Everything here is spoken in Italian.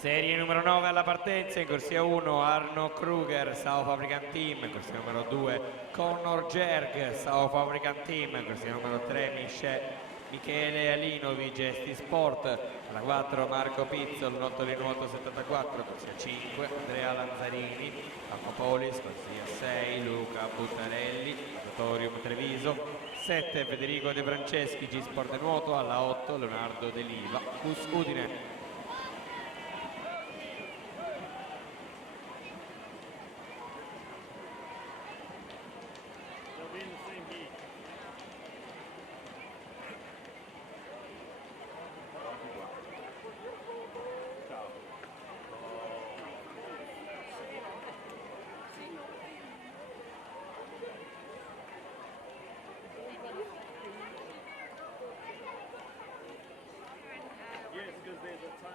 Serie numero 9 alla partenza, in corsia 1 Arno Kruger, South African Team, in corsia numero 2 Connor Jerg, South African Team, in corsia numero 3 Michele Alinovi, Gesti Sport, alla 4 Marco Pizzol, Lotto di Nuoto 74, corsia 5 Andrea Lanzarini, Alcopolis, corsia 6 Luca Buttarelli, Laboratorium Treviso, 7 Federico De Franceschi, G Sport de Nuoto, alla 8 Leonardo De Liva, Cus Udine.